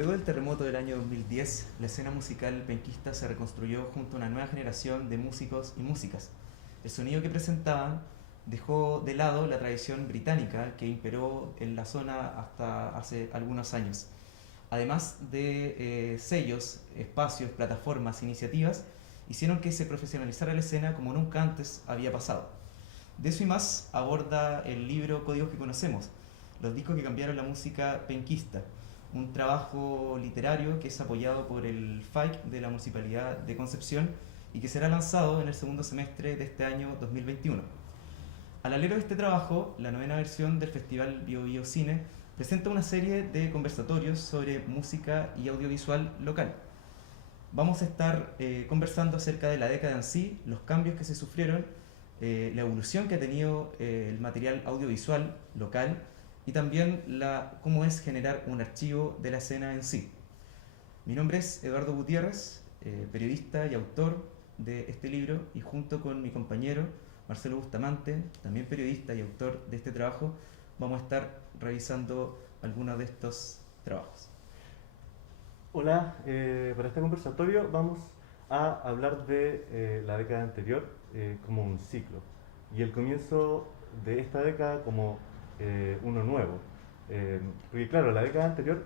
Luego del terremoto del año 2010, la escena musical penquista se reconstruyó junto a una nueva generación de músicos y músicas. El sonido que presentaban dejó de lado la tradición británica que imperó en la zona hasta hace algunos años. Además de sellos, espacios, plataformas, iniciativas, hicieron que se profesionalizara la escena como nunca antes había pasado. De eso y más aborda el libro Códigos que conocemos, los discos que cambiaron la música penquista, un trabajo literario que es apoyado por el FAIC de la Municipalidad de Concepción y que será lanzado en el segundo semestre de este año 2021. Al alero de este trabajo, la novena versión del Festival Bio Bio Cine presenta una serie de conversatorios sobre música y audiovisual local. Vamos a estar conversando acerca de la década en sí, los cambios que se sufrieron, la evolución que ha tenido el material audiovisual local y también cómo es generar un archivo de la escena en sí. Mi nombre es Eduardo Gutiérrez, periodista y autor de este libro, y junto con mi compañero Marcelo Bustamante, también periodista y autor de este trabajo, vamos a estar revisando algunos de estos trabajos. Hola, para este conversatorio vamos a hablar de la década anterior como un ciclo y el comienzo de esta década como uno nuevo. Porque claro, la década anterior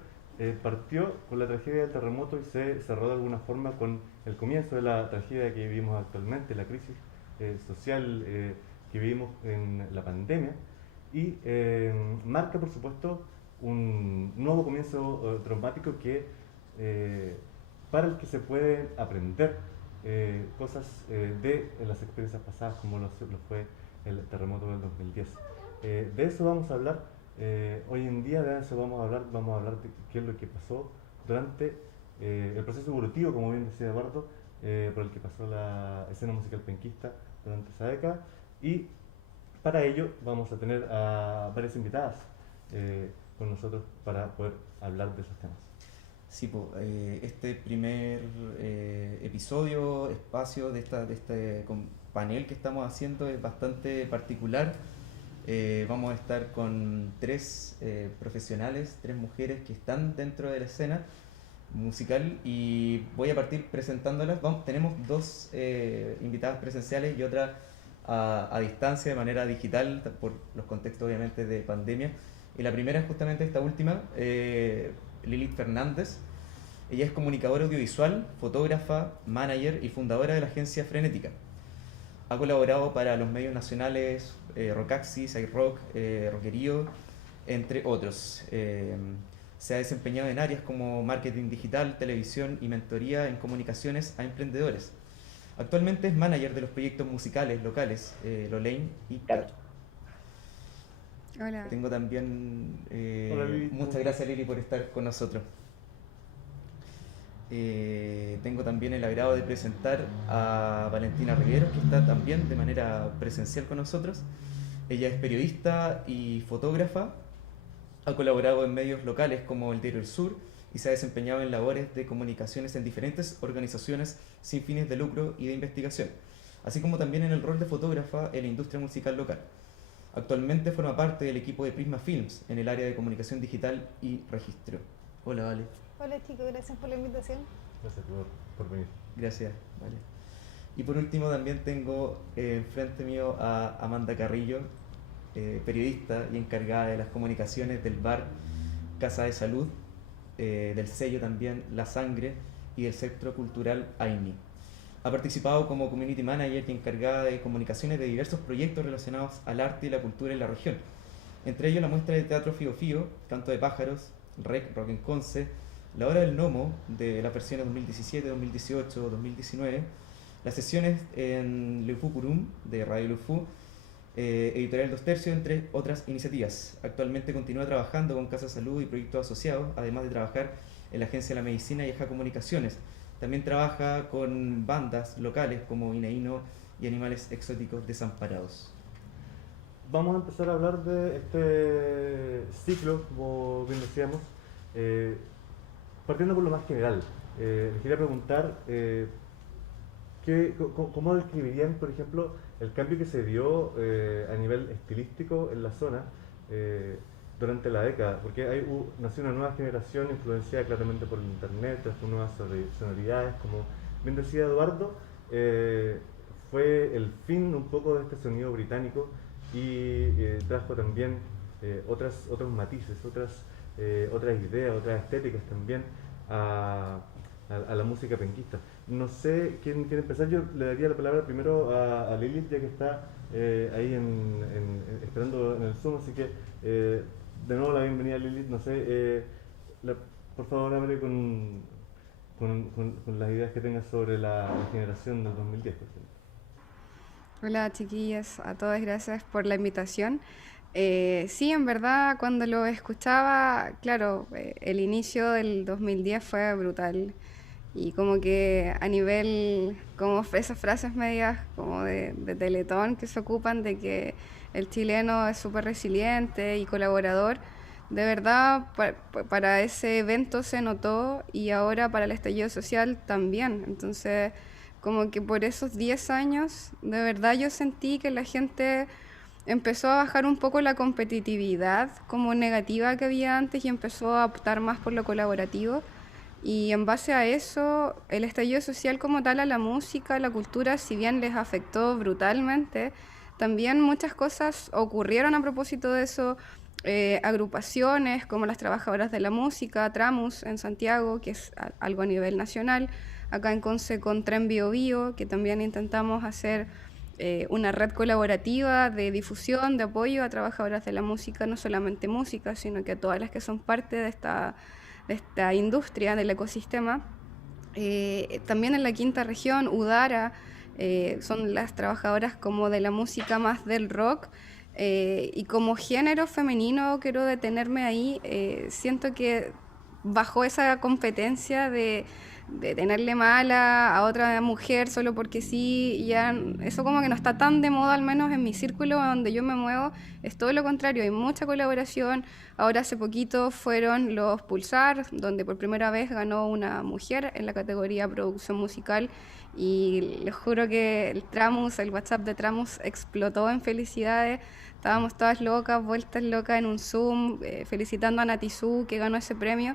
partió con la tragedia del terremoto y se cerró de alguna forma con el comienzo de la tragedia que vivimos actualmente, la crisis social que vivimos en la pandemia, y marca por supuesto un nuevo comienzo traumático que eh, para el que se pueden aprender cosas de las experiencias pasadas como lo fue el terremoto del 2010. De eso vamos a hablar hoy en día, de eso vamos a hablar de qué es lo que pasó durante el proceso evolutivo, como bien decía Eduardo, por el que pasó la escena musical penquista durante esa década, y para ello vamos a tener a varias invitadas con nosotros para poder hablar de esos temas. Sí, este primer episodio, espacio de este panel que estamos haciendo es bastante particular. Vamos a estar con tres profesionales, tres mujeres que están dentro de la escena musical y voy a partir presentándolas. Tenemos dos invitadas presenciales y otra a distancia de manera digital por los contextos obviamente de pandemia. Y la primera es justamente esta última, Lilith Fernández. Ella es comunicadora audiovisual, fotógrafa, manager y fundadora de la agencia Frenética. Ha colaborado para los medios nacionales Rockaxis, iRock, Rockerío, entre otros. Se ha desempeñado en áreas como marketing digital, televisión y mentoría en comunicaciones a emprendedores. Actualmente es manager de los proyectos musicales locales Lolain y Cat. Hola. Tengo también... Hola Lili. muchas gracias Lili por estar con nosotros. Tengo también el agrado de presentar a Valentina Riveros, que está también de manera presencial con nosotros. Ella es periodista y fotógrafa, ha colaborado en medios locales como el Diario El Sur y se ha desempeñado en labores de comunicaciones en diferentes organizaciones sin fines de lucro y de investigación, así como también en el rol de fotógrafa en la industria musical local. Actualmente forma parte del equipo de Prisma Films en el área de comunicación digital y registro. Hola, Vale. Hola chicos, gracias por la invitación. Gracias por venir. Gracias, Vale. Y por último también tengo enfrente mío a Amanda Carrillo, periodista y encargada de las comunicaciones del bar Casa de Salud, del sello también La Sangre y del Centro Cultural AINI. Ha participado como community manager y encargada de comunicaciones de diversos proyectos relacionados al arte y la cultura en la región. Entre ellos la muestra de teatro Fío Fío, Canto de Pájaros, Rec Rock en Conce, la Hora del Gnomo de las versiones 2017, 2018, 2019, las sesiones en Leufu Curum de Radio Leufu, Editorial Dos Tercios, entre otras iniciativas. Actualmente continúa trabajando con Casa Salud y proyectos asociados, además de trabajar en la Agencia de la Medicina y Aja Comunicaciones. También trabaja con bandas locales como Ineino y Animales Exóticos Desamparados. Vamos a empezar a hablar de este ciclo, como bien decíamos, partiendo por lo más general. Les quería preguntar ¿cómo describirían, por ejemplo, el cambio que se dio a nivel estilístico en la zona durante la década, porque nació una nueva generación influenciada claramente por el internet, estas nuevas sonoridades, como bien decía Eduardo, fue el fin un poco de este sonido británico y trajo también otros matices, otras ideas, otras estéticas también a la música penquista. No sé quién quiere empezar, yo le daría la palabra primero a Lilith, ya que está ahí esperando en el Zoom, así que de nuevo la bienvenida Lilith, no sé, por favor hable con las ideas que tengas sobre la generación del 2010, por ejemplo. Hola chiquillas, a todas gracias por la invitación. Sí, en verdad cuando lo escuchaba, claro, el inicio del 2010 fue brutal y como que a nivel, como esas frases medias como de Teletón que se ocupan de que el chileno es súper resiliente y colaborador, de verdad para ese evento se notó y ahora para el estallido social también. Entonces, como que por esos 10 años, de verdad yo sentí que la gente empezó a bajar un poco la competitividad como negativa que había antes y empezó a optar más por lo colaborativo. Y en base a eso, el estallido social como tal a la música, a la cultura, si bien les afectó brutalmente, también muchas cosas ocurrieron a propósito de eso. Agrupaciones como las Trabajadoras de la Música, Tramus en Santiago, que es algo a nivel nacional, acá en Conce con Tren Bio Bio, que también intentamos hacer una red colaborativa de difusión, de apoyo a trabajadoras de la música, no solamente música, sino que a todas las que son parte de esta industria, del ecosistema. También en la quinta región, Udara, son las trabajadoras como de la música más del rock, y como género femenino quiero detenerme ahí, siento que bajo esa competencia de tenerle mala a otra mujer solo porque sí, ya eso como que no está tan de moda, al menos en mi círculo donde yo me muevo, es todo lo contrario, hay mucha colaboración. Ahora hace poquito fueron los Pulsar, donde por primera vez ganó una mujer en la categoría producción musical y les juro que el WhatsApp de Tramus explotó en felicidades. Estábamos todas locas, vueltas locas en un Zoom, felicitando a Natizú que ganó ese premio.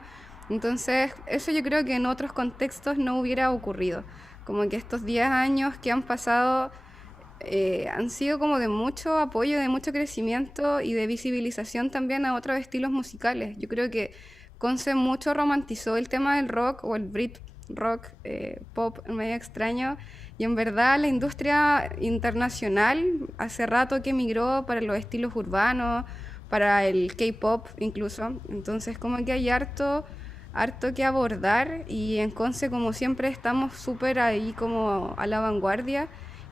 Entonces, eso yo creo que en otros contextos no hubiera ocurrido. Como que estos 10 años que han pasado han sido como de mucho apoyo, de mucho crecimiento y de visibilización también a otros estilos musicales. Yo creo que Conce mucho romantizó el tema del rock o el Brit rock, pop medio extraño, y en verdad la industria internacional hace rato que migró para los estilos urbanos, para el K-pop incluso. Entonces como que hay harto que abordar y en Conce como siempre estamos súper ahí como a la vanguardia.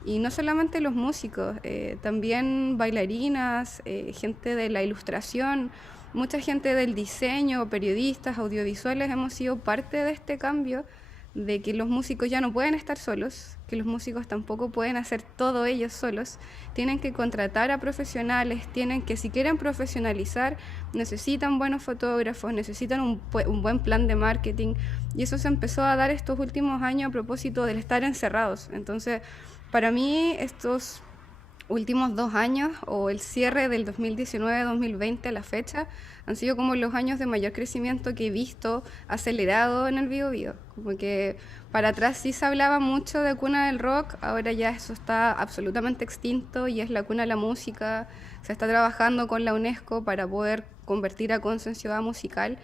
Y no solamente los músicos, también bailarinas, gente de la ilustración, mucha gente del diseño, periodistas, audiovisuales, hemos sido parte de este cambio de que los músicos ya no pueden estar solos, que los músicos tampoco pueden hacer todo ellos solos, tienen que contratar a profesionales, tienen que, si quieren profesionalizar, necesitan buenos fotógrafos, necesitan un buen plan de marketing, y eso se empezó a dar estos últimos años a propósito del estar encerrados. Entonces, para mí, estos últimos 2 años o el cierre del 2019-2020 a la fecha han sido como los años de mayor crecimiento que he visto acelerado en el Biobío. Como que para atrás sí se hablaba mucho de cuna del rock, ahora ya eso está absolutamente extinto y es la cuna de la música. Se está trabajando con la UNESCO para poder convertir a Conce en ciudad musical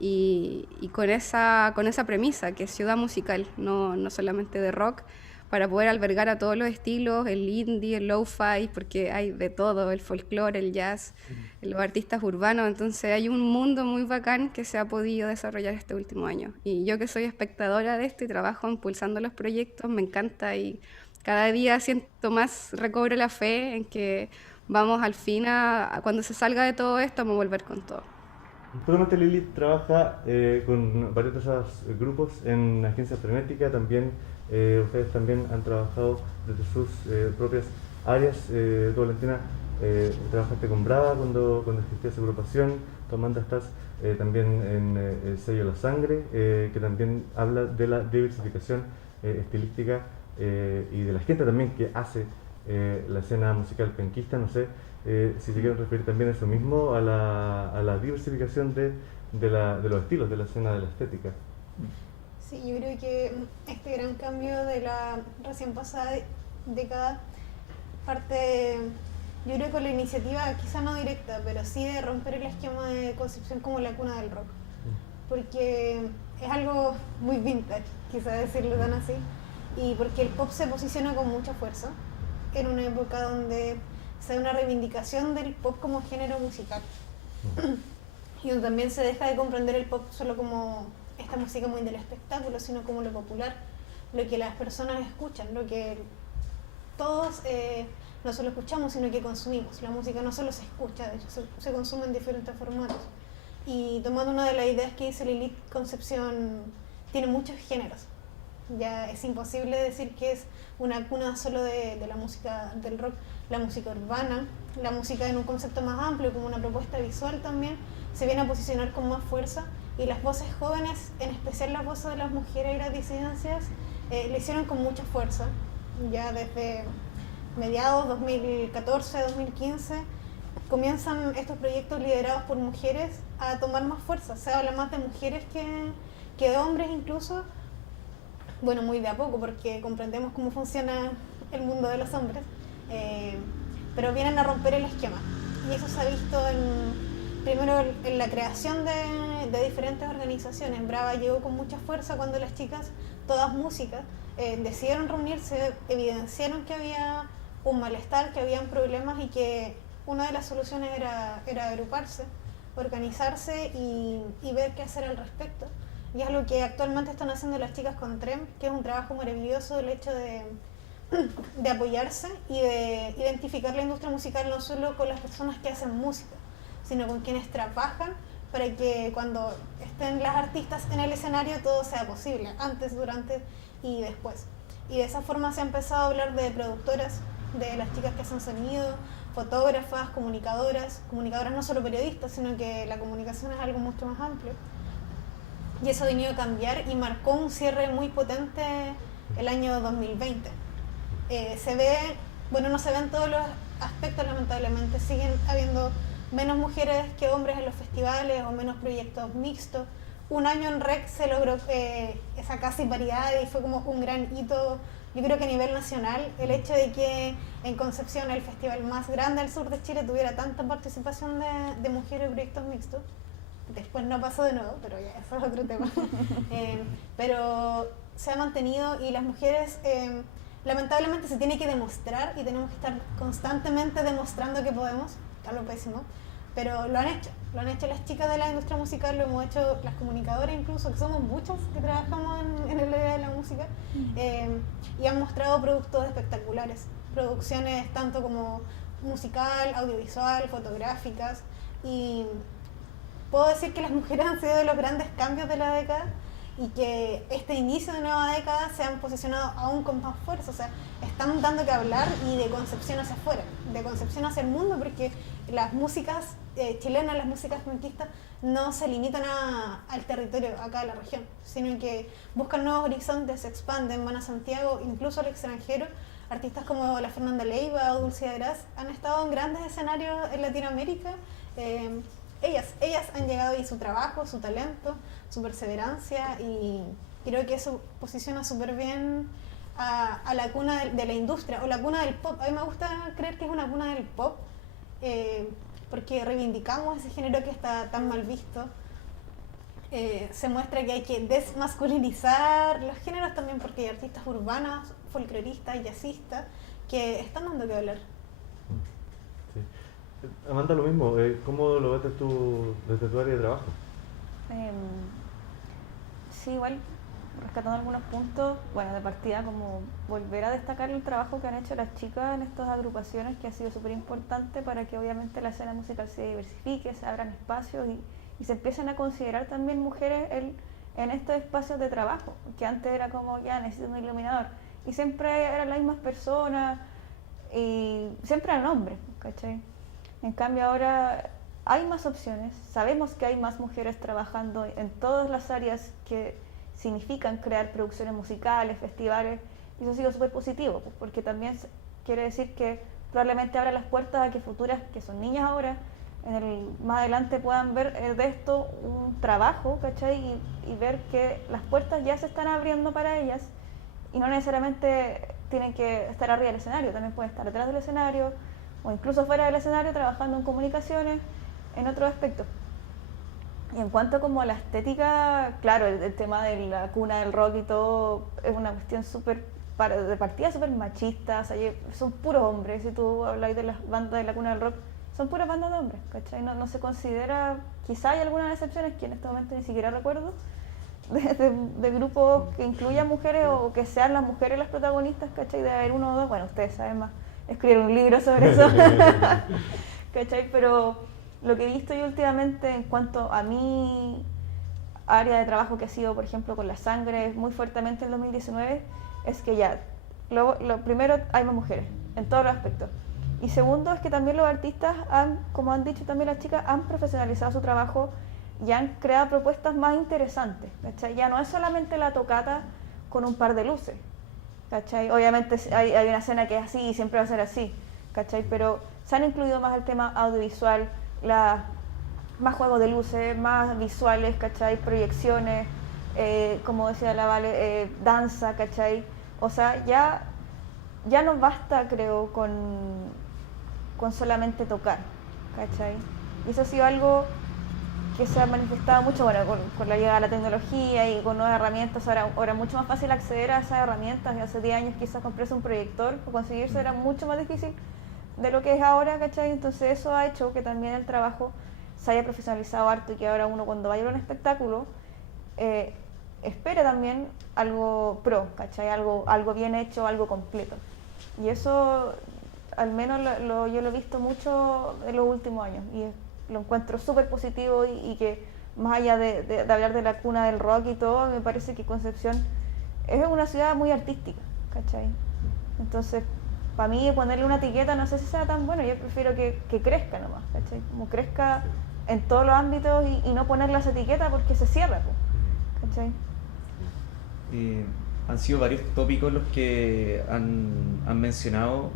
y con esa premisa que es ciudad musical, no solamente de rock, para poder albergar a todos los estilos, el indie, el lo-fi, porque hay de todo, el folclore, el jazz, los artistas urbanos. Entonces hay un mundo muy bacán que se ha podido desarrollar este último año. Y yo que soy espectadora de esto y trabajo impulsando los proyectos, me encanta y cada día siento más, recobro la fe en que vamos al fin cuando se salga de todo esto, vamos a volver con todo. Justamente Lilith trabaja con varios de esos grupos en Agencia Frenética, también ustedes también han trabajado desde sus propias áreas. Tú, Valentina, trabajaste con Brava cuando existía esa agrupación, tú, Amanda, estás también en el sello La Sangre, que también habla de la diversificación estilística y de la gente también que hace la escena musical penquista. No sé, si se quieren referir también a eso mismo, a la diversificación de los estilos, de la escena de la estética. Sí, yo creo que este gran cambio de la recién pasada década parte, yo creo que con la iniciativa, quizá no directa, pero sí de romper el esquema de concepción como la cuna del rock. Porque es algo muy vintage, quizá decirlo tan así, y porque el pop se posiciona con mucha fuerza en una época donde se da una reivindicación del pop como género musical y donde también se deja de comprender el pop solo como esta música muy del espectáculo, sino como lo popular, lo que las personas escuchan, lo que todos no solo escuchamos, sino que consumimos. La música no solo se escucha, de hecho se consume en diferentes formatos. Y tomando una de las ideas que dice Lilith Concepción, tiene muchos géneros. Ya es imposible decir que es una cuna solo de la música del rock, la música urbana, la música en un concepto más amplio, como una propuesta visual también, se viene a posicionar con más fuerza, y las voces jóvenes, en especial las voces de las mujeres y las disidencias, lo hicieron con mucha fuerza, ya desde mediados 2014-2015, comienzan estos proyectos liderados por mujeres a tomar más fuerza. Se habla más de mujeres que de hombres incluso, bueno, muy de a poco porque comprendemos cómo funciona el mundo de los hombres, pero vienen a romper el esquema, y eso se ha visto primero en la creación de diferentes organizaciones. Brava llegó con mucha fuerza cuando las chicas, todas músicas, decidieron reunirse, evidenciaron que había un malestar, que habían problemas y que una de las soluciones era agruparse, organizarse y ver qué hacer al respecto. Y es lo que actualmente están haciendo las chicas con TREM, que es un trabajo maravilloso, el hecho de apoyarse y de identificar la industria musical no solo con las personas que hacen música, sino con quienes trabajan para que cuando estén las artistas en el escenario todo sea posible, antes, durante y después. Y de esa forma se ha empezado a hablar de productoras, de las chicas que hacen sonido, fotógrafas, comunicadoras no solo periodistas, sino que la comunicación es algo mucho más amplio. Y eso ha venido a cambiar y marcó un cierre muy potente el año 2020. Se ve, bueno, no se ven todos los aspectos lamentablemente, siguen habiendo menos mujeres que hombres en los festivales o menos proyectos mixtos. Un año en REC se logró esa casi paridad y fue como un gran hito, yo creo que a nivel nacional, el hecho de que en Concepción, el festival más grande del sur de Chile, tuviera tanta participación de mujeres en proyectos mixtos. Después no pasó de nuevo, pero ya eso es otro tema. Pero se ha mantenido y las mujeres lamentablemente se tiene que demostrar y tenemos que estar constantemente demostrando que podemos, algo pésimo, pero lo han hecho las chicas de la industria musical, lo hemos hecho las comunicadoras incluso, que somos muchas que trabajamos en el área de la música, y han mostrado productos espectaculares, producciones tanto como musical, audiovisual, fotográficas, y puedo decir que las mujeres han sido de los grandes cambios de la década y que este inicio de nueva década se han posicionado aún con más fuerza, o sea, están dando que hablar y de Concepción hacia afuera, de Concepción hacia el mundo, porque las músicas chilenas, las músicas penquistas no se limitan al territorio acá de la región, sino que buscan nuevos horizontes, se expanden, van a Santiago, incluso al extranjero. Artistas como la Fernanda Leiva o Dulce Agraz han estado en grandes escenarios en Latinoamérica. Ellas han llegado y su trabajo, su talento, su perseverancia, y creo que eso posiciona súper bien a la cuna de la industria o la cuna del pop. A mí me gusta creer que es una cuna del pop porque reivindicamos ese género que está tan mal visto. Se muestra que hay que desmasculinizar los géneros también, porque hay artistas urbanas, folcloristas, jazzistas que están dando que hablar. Sí. Amanda, lo mismo, ¿cómo lo ves desde tu área de trabajo? Sí, igual rescatando algunos puntos, bueno, de partida como volver a destacar el trabajo que han hecho las chicas en estas agrupaciones, que ha sido súper importante para que obviamente la escena musical se diversifique, se abran espacios y se empiecen a considerar también mujeres en estos espacios de trabajo, que antes era como, ya necesito un iluminador, y siempre eran las mismas personas y siempre eran hombres, ¿cachai? En cambio ahora hay más opciones, sabemos que hay más mujeres trabajando en todas las áreas que significan crear producciones musicales, festivales, y eso ha sido súper positivo, porque también quiere decir que probablemente abra las puertas a que futuras, que son niñas ahora, más adelante puedan ver de esto un trabajo, ¿cachai? Y ver que las puertas ya se están abriendo para ellas y no necesariamente tienen que estar arriba del escenario, también pueden estar detrás del escenario o incluso fuera del escenario trabajando en comunicaciones, en otros aspectos. Y en cuanto como a la estética, claro, el tema de la cuna del rock y todo es una cuestión de partida súper machista, o sea, son puros hombres, si tú hablas de las bandas de la cuna del rock, son puras bandas de hombres, ¿cachai? No se considera, quizá hay algunas excepciones que en este momento ni siquiera recuerdo, de grupos que incluyan mujeres o que sean las mujeres las protagonistas, ¿cachai? De haber uno o dos, bueno, ustedes saben más, escribir un libro sobre eso, ¿cachai? Pero lo que he visto yo últimamente en cuanto a mi área de trabajo, que ha sido, por ejemplo, con la sangre muy fuertemente en 2019, es que ya, lo primero, hay más mujeres, en todos los aspectos. Y segundo, es que también los artistas como han dicho también las chicas, han profesionalizado su trabajo y han creado propuestas más interesantes, ¿cachai? Ya no es solamente la tocata con un par de luces, ¿cachai? Obviamente hay una escena que es así y siempre va a ser así, ¿cachai? Pero se han incluido más el tema audiovisual, más juegos de luces, más visuales, ¿cachai? Proyecciones, como decía la Vale, danza, ¿cachai? O sea, ya no basta, creo, con solamente tocar, ¿cachai? Y eso ha sido algo que se ha manifestado mucho, bueno, con la llegada de la tecnología y con nuevas herramientas. Ahora es mucho más fácil acceder a esas herramientas. Y hace 10 años quizás comprarse un proyector o conseguirse era mucho más difícil de lo que es ahora, ¿cachai? Entonces eso ha hecho que también el trabajo se haya profesionalizado harto y que ahora uno cuando vaya a un espectáculo espere también algo pro, ¿cachai? Algo bien hecho, algo completo. Y eso al menos yo lo he visto mucho en los últimos años y lo encuentro súper positivo y que más allá de hablar de la cuna del rock y todo, me parece que Concepción es una ciudad muy artística, ¿cachai? Entonces, para mí ponerle una etiqueta no sé si sea tan bueno, yo prefiero que crezca nomás, ¿cachai? Como crezca en todos los ámbitos y no poner las etiquetas porque se cierra, ¿cachai? Han sido varios tópicos los que han mencionado.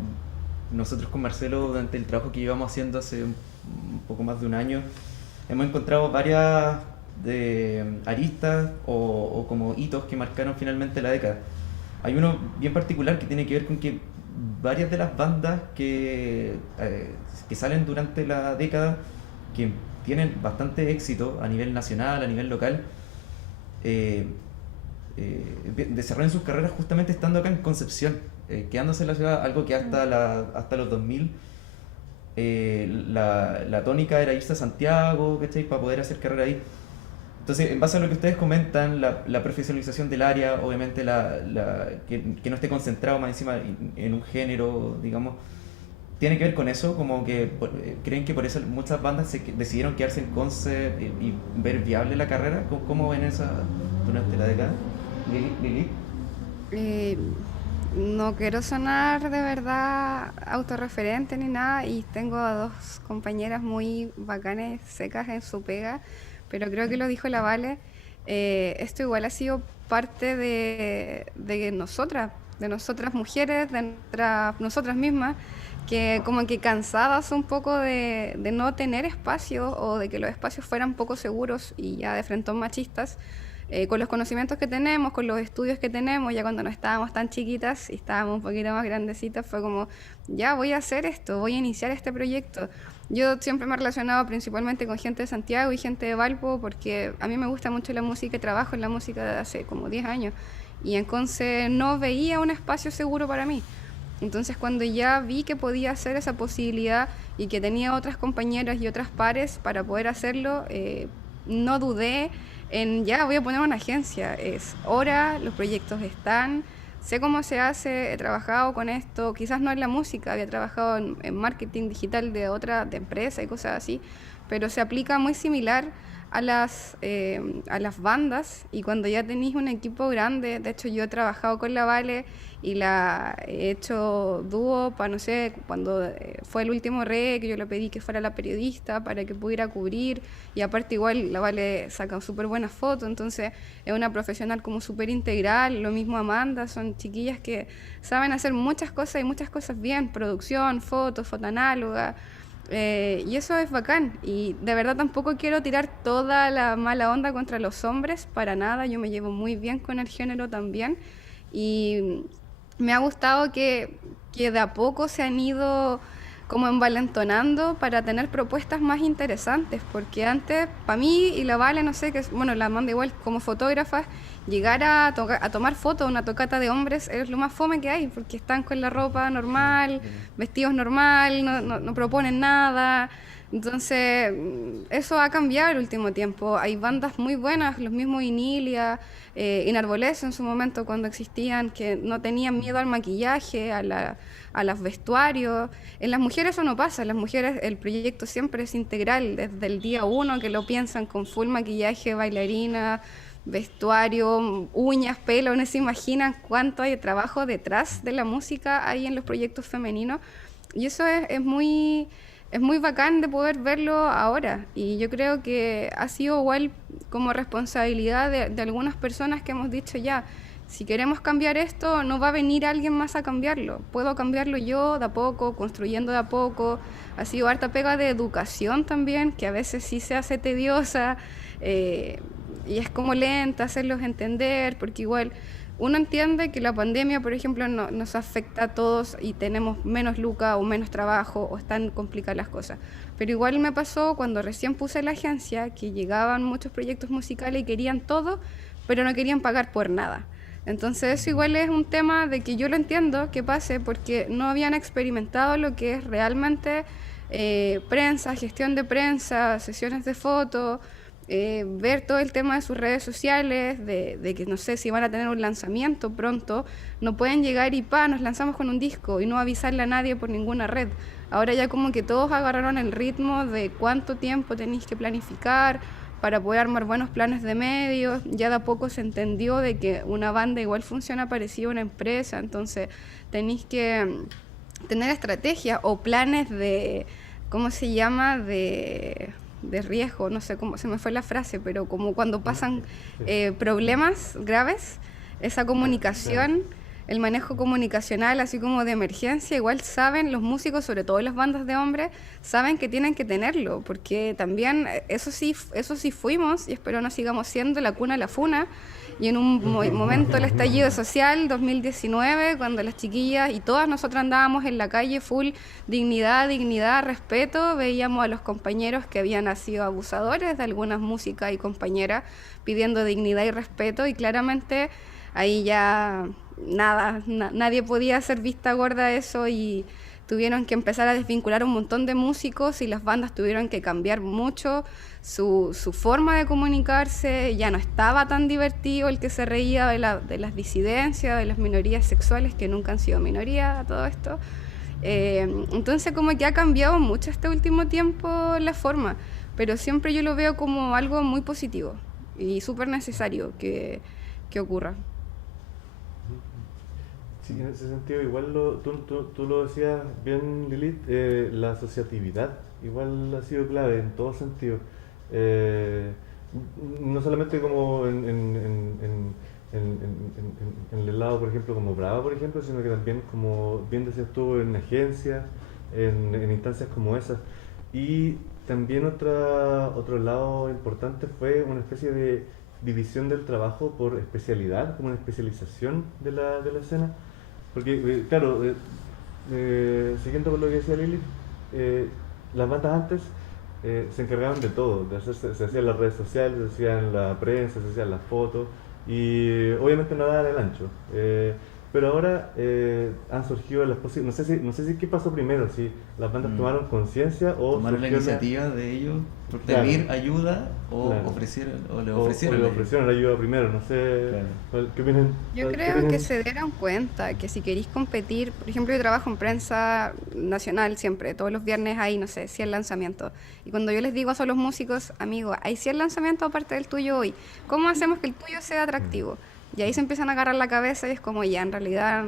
Nosotros con Marcelo, durante el trabajo que llevamos haciendo hace un poco más de un año, hemos encontrado varias aristas o como hitos que marcaron finalmente la década. Hay uno bien particular que tiene que ver con que varias de las bandas que salen durante la década, que tienen bastante éxito a nivel nacional, a nivel local, desarrollan sus carreras justamente estando acá en Concepción, quedándose en la ciudad, algo que hasta los 2000 la tónica era irse a Santiago, ¿cachai? Para poder hacer carrera ahí. Entonces, en base a lo que ustedes comentan, la profesionalización del área, obviamente que no esté concentrado más encima en un género, digamos, tiene que ver con eso, como que creen que por eso muchas bandas decidieron quedarse en Conce y ver viable la carrera. ¿Cómo ven eso durante la década? Lili. No quiero sonar de verdad autorreferente ni nada y tengo a dos compañeras muy bacanes, secas en su pega, pero creo que lo dijo la Vale, esto igual ha sido parte de nosotras mujeres, de nosotras mismas, que como que cansadas un poco de no tener espacio o de que los espacios fueran poco seguros y ya de frentón machistas, con los conocimientos que tenemos, con los estudios que tenemos, ya cuando no estábamos tan chiquitas y estábamos un poquito más grandecitas, fue como, ya voy a hacer esto, voy a iniciar este proyecto. Yo siempre me he relacionado principalmente con gente de Santiago y gente de Valpo, porque a mí me gusta mucho la música y trabajo en la música desde hace como 10 años. Y entonces no veía un espacio seguro para mí. Entonces cuando ya vi que podía hacer esa posibilidad y que tenía otras compañeras y otras pares para poder hacerlo, no dudé en ya voy a poner una agencia, es hora, los proyectos están, sé cómo se hace, he trabajado con esto, quizás no en la música, había trabajado en marketing digital de empresa y cosas así, pero se aplica muy similar a las bandas, y cuando ya tenéis un equipo grande, de hecho yo he trabajado con la Vale y la he hecho dúo para, no sé, cuando fue el último que yo le pedí que fuera la periodista para que pudiera cubrir, y aparte igual la Vale saca súper buenas fotos, entonces es una profesional como súper integral. Lo mismo Amanda, son chiquillas que saben hacer muchas cosas y muchas cosas bien, producción, fotos, foto análoga. Y eso es bacán, y de verdad tampoco quiero tirar toda la mala onda contra los hombres, para nada, yo me llevo muy bien con el género también, y me ha gustado que de a poco se han ido como envalentonando para tener propuestas más interesantes, porque antes, para mí y la Vale, no sé, bueno, la Amanda igual como fotógrafa, llegar a tomar fotos, una tocata de hombres es lo más fome que hay, porque están con la ropa normal, vestidos normal, no proponen nada. Entonces, eso ha cambiado el último tiempo. Hay bandas muy buenas, los mismos Inilia, Inarbolés en su momento cuando existían, que no tenían miedo al maquillaje, a los vestuarios. En las mujeres eso no pasa, en las mujeres el proyecto siempre es integral, desde el día uno que lo piensan con full maquillaje, bailarina, vestuario, uñas, pelo, no se imaginan cuánto hay de trabajo detrás de la música ahí en los proyectos femeninos, y eso es muy bacán de poder verlo ahora, y yo creo que ha sido igual como responsabilidad de algunas personas que hemos dicho ya, si queremos cambiar esto, no va a venir alguien más a cambiarlo, puedo cambiarlo yo de a poco, construyendo de a poco. Ha sido harta pega de educación también, que a veces sí se hace tediosa, y es como lenta hacerlos entender, porque igual uno entiende que la pandemia, por ejemplo, nos afecta a todos y tenemos menos lucas o menos trabajo o están complicadas las cosas. Pero igual me pasó cuando recién puse la agencia, que llegaban muchos proyectos musicales y querían todo, pero no querían pagar por nada. Entonces eso igual es un tema de que yo lo entiendo que pase, porque no habían experimentado lo que es realmente prensa, gestión de prensa, sesiones de fotos, ver todo el tema de sus redes sociales, de que no sé si van a tener un lanzamiento pronto, no pueden llegar y nos lanzamos con un disco y no avisarle a nadie por ninguna red. Ahora ya como que todos agarraron el ritmo de cuánto tiempo tenéis que planificar para poder armar buenos planes de medios. Ya de a poco se entendió de que una banda igual funciona parecido a una empresa, entonces tenéis que tener estrategias o planes de, ¿cómo se llama?, de riesgo, no sé cómo se me fue la frase, pero como cuando pasan problemas graves, esa comunicación, el manejo comunicacional así como de emergencia, igual saben los músicos, sobre todo las bandas de hombres, saben que tienen que tenerlo, porque también eso sí fuimos, y espero no sigamos siendo la cuna de la funa, y en un momento el estallido social 2019, cuando las chiquillas y todas nosotras andábamos en la calle full dignidad, respeto, veíamos a los compañeros que habían sido abusadores de algunas músicas y compañeras pidiendo dignidad y respeto, y claramente ahí ya nadie podía ser vista gorda a eso, y tuvieron que empezar a desvincular un montón de músicos, y las bandas tuvieron que cambiar mucho su forma de comunicarse. Ya no estaba tan divertido el que se reía de las disidencias, de las minorías sexuales, que nunca han sido minoría a todo esto. Entonces como que ha cambiado mucho este último tiempo la forma, pero siempre yo lo veo como algo muy positivo y súper necesario que ocurra. Sí, en ese sentido, igual tú lo decías bien, Lilith, la asociatividad igual ha sido clave en todo sentido. No solamente como en el lado, por ejemplo, como Brava, por ejemplo, sino que también, como bien decías tú, en agencias, en instancias como esas. Y también otro lado importante fue una especie de división del trabajo por especialidad, como una especialización de la escena. Porque, claro, siguiendo con lo que decía Lili, las bandas antes se encargaban de todo, se hacían las redes sociales, se hacían la prensa, se hacían las fotos, y obviamente no daban el ancho. Pero ahora han surgido las posibilidades, no sé si qué pasó primero, si las bandas tomaron conciencia o tomaron la surgió iniciativa de ellos por Claro. pedir ayuda o Claro. le o ofrecieron le ayuda. ofrecieron la ayuda primero, no sé, ¿qué opinan? Yo ¿Qué creo opinan? que se dieron cuenta que si queréis competir, por ejemplo, yo trabajo en prensa nacional siempre, todos los viernes hay, no sé, 100 lanzamientos. Y cuando yo les digo a los músicos, amigos, hay 100 lanzamientos aparte del tuyo hoy, ¿cómo hacemos que el tuyo sea atractivo? Y ahí se empiezan a agarrar la cabeza y es como ya, en realidad,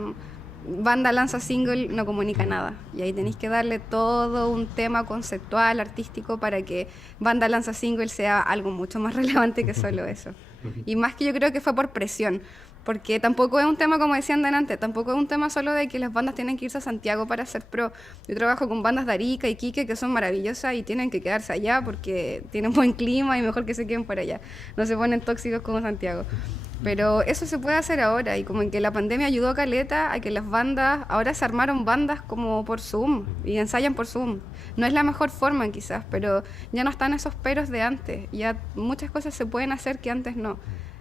banda lanza single, no comunica nada. Y ahí tenéis que darle todo un tema conceptual, artístico, para que banda lanza single sea algo mucho más relevante que solo eso. Y más que yo creo que fue por presión, porque tampoco es un tema, como decían delante, tampoco es un tema solo de que las bandas tienen que irse a Santiago para ser pro. Yo trabajo con bandas de Arica y Quique que son maravillosas y tienen que quedarse allá porque tienen buen clima y mejor que se queden por allá. No se ponen tóxicos como Santiago. Pero eso se puede hacer ahora y como en que la pandemia ayudó a caleta a que las bandas, ahora se armaron bandas como por Zoom y ensayan por Zoom. No es la mejor forma quizás, pero ya no están esos peros de antes. Ya muchas cosas se pueden hacer que antes no.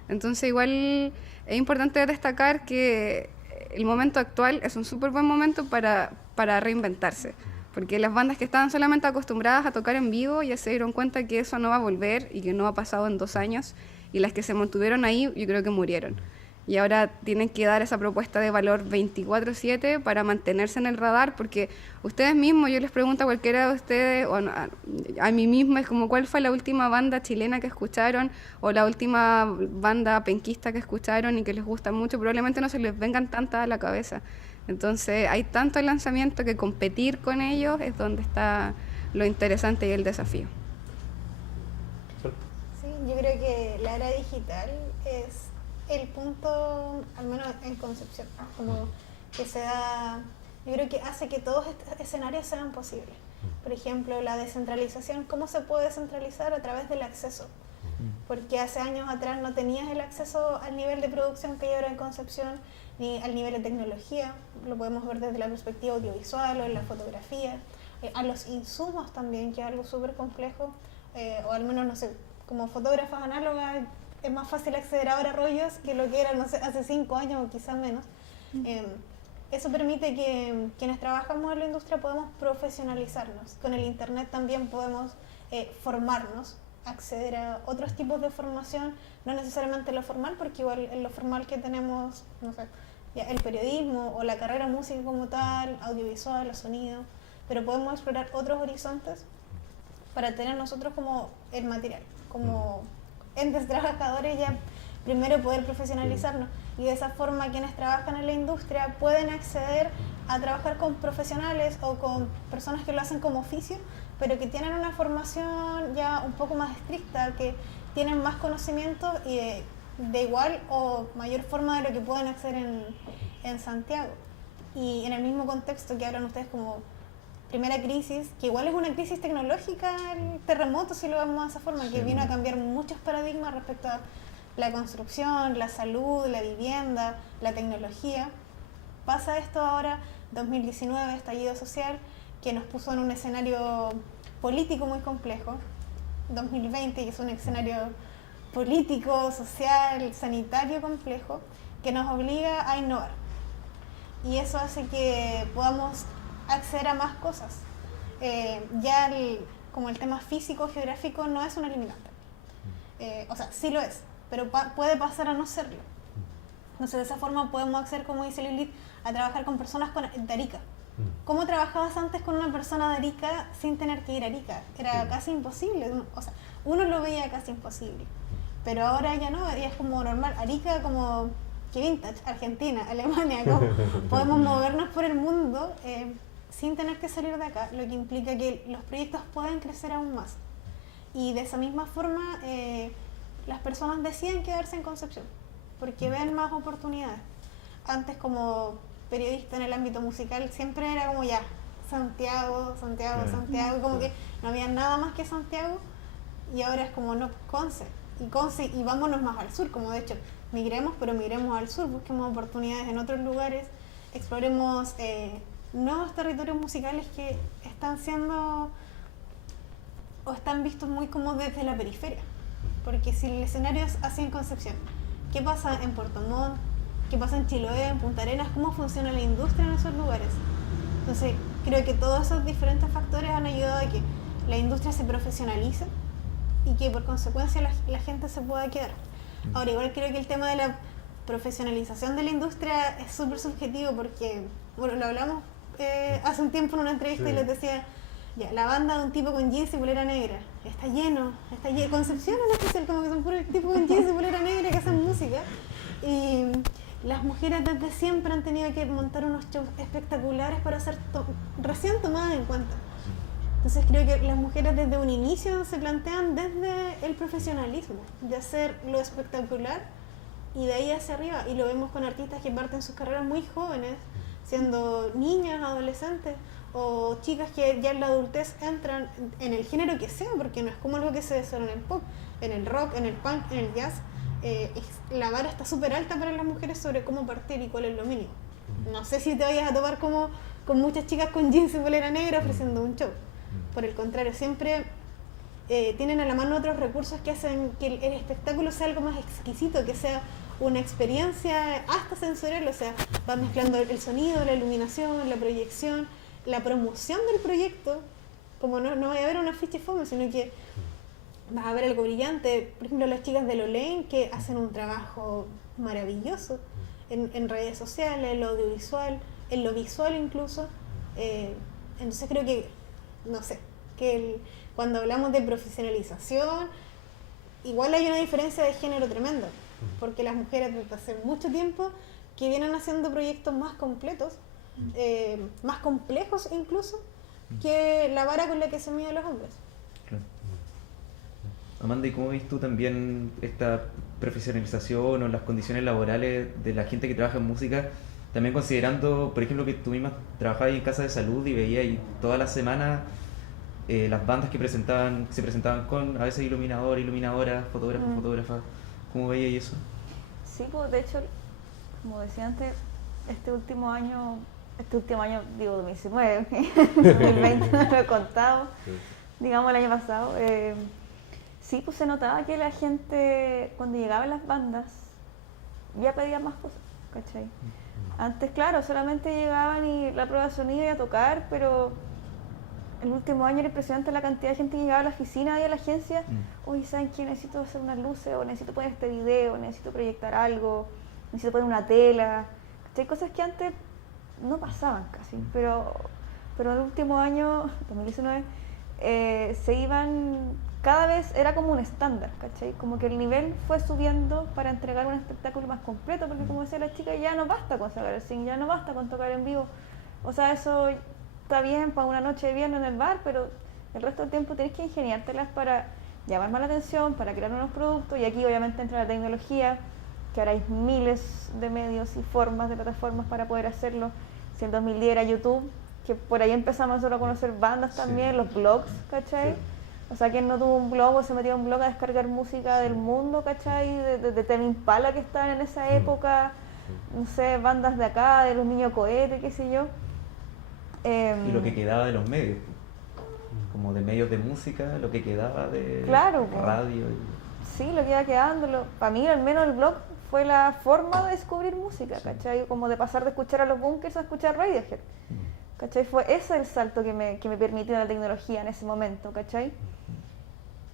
Entonces igual es importante destacar que el momento actual es un súper buen momento para reinventarse. Porque las bandas que estaban solamente acostumbradas a tocar en vivo ya se dieron cuenta que eso no va a volver y que no ha pasado en 2 años. Y las que se mantuvieron ahí, yo creo que murieron. Y ahora tienen que dar esa propuesta de valor 24/7 para mantenerse en el radar, porque ustedes mismos, yo les pregunto a cualquiera de ustedes, o a mí misma, es como cuál fue la última banda chilena que escucharon, o la última banda penquista que escucharon y que les gusta mucho, probablemente no se les vengan tantas a la cabeza. Entonces hay tanto lanzamiento que competir con ellos es donde está lo interesante y el desafío. Sí, yo creo que la era digital es el punto, al menos en Concepción, como que se da, yo creo que hace que todos estos escenarios sean posibles. Por ejemplo, la descentralización, ¿cómo se puede descentralizar? A través del acceso. Porque hace años atrás no tenías el acceso al nivel de producción que hay ahora en Concepción, ni al nivel de tecnología, lo podemos ver desde la perspectiva audiovisual o en la fotografía, a los insumos también, que es algo súper complejo, o al menos, no sé, como fotógrafas análogas, es más fácil acceder ahora a rollos que lo que era, no sé, hace 5 años o quizás menos. Eso permite que quienes trabajamos en la industria podemos profesionalizarnos. Con el internet también podemos formarnos, acceder a otros tipos de formación, no necesariamente lo formal, porque igual en lo formal que tenemos, no sé, ya el periodismo o la carrera música como tal, audiovisual, o sonido, pero podemos explorar otros horizontes para tener nosotros como el material, como entes trabajadores ya primero poder profesionalizarnos y de esa forma quienes trabajan en la industria pueden acceder a trabajar con profesionales o con personas que lo hacen como oficio, pero que tienen una formación ya un poco más estricta, que tienen más conocimientos y de igual o mayor forma de lo que pueden acceder en Santiago. Y en el mismo contexto que hablan ustedes como primera crisis, que igual es una crisis tecnológica, el terremoto, si lo vemos de esa forma, que vino a cambiar muchos paradigmas respecto a la construcción, la salud, la vivienda, la tecnología. Pasa esto ahora, 2019, estallido social, que nos puso en un escenario político muy complejo. 2020, que es un escenario político, social, sanitario complejo, que nos obliga a innovar. Y eso hace que podamos acceder a más cosas. Ya como el tema físico, geográfico, no es una limitante. O sea, sí lo es, pero puede pasar a no serlo. Entonces, de esa forma podemos acceder, como dice Lilith, a trabajar con personas de Arica. ¿Cómo trabajabas antes con una persona de Arica sin tener que ir a Arica? Era casi imposible. O sea, uno lo veía casi imposible. Pero ahora ya no, es como normal. Arica como que vintage, Argentina, Alemania, como podemos movernos por el mundo sin tener que salir de acá, lo que implica que los proyectos pueden crecer aún más. Y de esa misma forma, las personas deciden quedarse en Concepción, porque ven más oportunidades. Antes, como periodista en el ámbito musical, siempre era como ya, Santiago, Santiago, Santiago, como que no había nada más que Santiago, y ahora es como no, Conce, y vámonos más al sur, como de hecho, migremos, pero migremos al sur, busquemos oportunidades en otros lugares, exploremos nuevos territorios musicales que están siendo o están vistos muy como desde la periferia. Porque si el escenario es así en Concepción, ¿qué pasa en Puerto Montt? qué pasa en Chiloé, en Punta Arenas, cómo funciona la industria en esos lugares. Entonces, creo que todos esos diferentes factores han ayudado a que la industria se profesionalice y que por consecuencia la gente se pueda quedar. Ahora, igual creo que el tema de la profesionalización de la industria es súper subjetivo porque, bueno, lo hablamos hace un tiempo en una entrevista y les decía, ya, la banda de un tipo con jeans y polera negra, está lleno, Concepción en especial, como que son puros tipos con jeans y polera negra que hacen música. Y las mujeres desde siempre han tenido que montar unos shows espectaculares para ser recién tomadas en cuenta. Entonces creo que las mujeres desde un inicio se plantean desde el profesionalismo, de hacer lo espectacular y de ahí hacia arriba. Y lo vemos con artistas que parten sus carreras muy jóvenes, siendo niñas, adolescentes o chicas que ya en la adultez entran en el género que sea, porque no es como algo que se desarrolla en el pop, en el rock, en el punk, en el jazz. La vara está súper alta para las mujeres sobre cómo partir y cuál es lo mínimo. No sé si te vayas a topar como con muchas chicas con jeans y polera negra ofreciendo un show. Por el contrario, siempre tienen a la mano otros recursos que hacen que el espectáculo sea algo más exquisito, que sea una experiencia hasta sensorial, o sea, va mezclando el sonido, la iluminación, la proyección, la promoción del proyecto, como no va a haber una afiche fome, sino que vas a ver algo brillante. Por ejemplo, las chicas de Lolane que hacen un trabajo maravilloso en redes sociales, en lo audiovisual, en lo visual incluso. Entonces creo que, no sé, que cuando hablamos de profesionalización, igual hay una diferencia de género tremenda, porque las mujeres desde hace mucho tiempo que vienen haciendo proyectos más completos, más complejos incluso, que la vara con la que se miden los hombres. Claro. Amanda, ¿y cómo ves tú también esta profesionalización o las condiciones laborales de la gente que trabaja en música? También considerando, por ejemplo, que tú misma trabajabas en casa de salud y veías y todas las semanas las bandas que se presentaban con a veces iluminadoras, fotógrafos, fotógrafas. ¿Cómo veías eso? Sí, pues de hecho, como decía antes, este último año digo 2019, 2020 no lo he contado, digamos el año pasado, sí, pues se notaba que la gente cuando llegaban las bandas ya pedía más cosas, ¿cachai? Antes, claro, solamente llegaban y la prueba de sonido y a tocar, pero el último año era impresionante la cantidad de gente que llegaba a la oficina y a la agencia. Oye, ¿saben qué? Necesito hacer unas luces, o necesito poner este video, necesito proyectar algo, necesito poner una tela. Hay cosas que antes no pasaban casi, pero el último año, 2019, se iban, cada vez era como un estándar, ¿cachai? Como que el nivel fue subiendo para entregar un espectáculo más completo, porque como decía la chica, ya no basta con sacar el sync, ya no basta con tocar en vivo. O sea, eso está bien para una noche de viernes en el bar, pero el resto del tiempo tenés que ingeniártelas para llamar más la atención, para crear nuevos productos, y aquí obviamente entra la tecnología, que ahora hay miles de medios y formas de plataformas para poder hacerlo. Si en 2010 era YouTube, que por ahí empezamos nosotros a conocer bandas también, los blogs, ¿cachai? Sí. O sea, quien no tuvo un blog o se metió en un blog a descargar música del mundo, ¿cachai? De Tame Impala que estaban en esa época, no sé, bandas de acá, de Los Niños Cohete, qué sé yo. Y lo que quedaba de los medios, como de medios de música, lo que quedaba de radio. Sí, lo que iba quedando, para mí al menos el blog fue la forma de descubrir música, ¿cachai? Como de pasar de escuchar a los Bunkers a escuchar Radiohead, ¿cachai? Fue ese el salto que me permitió la tecnología en ese momento, ¿cachai?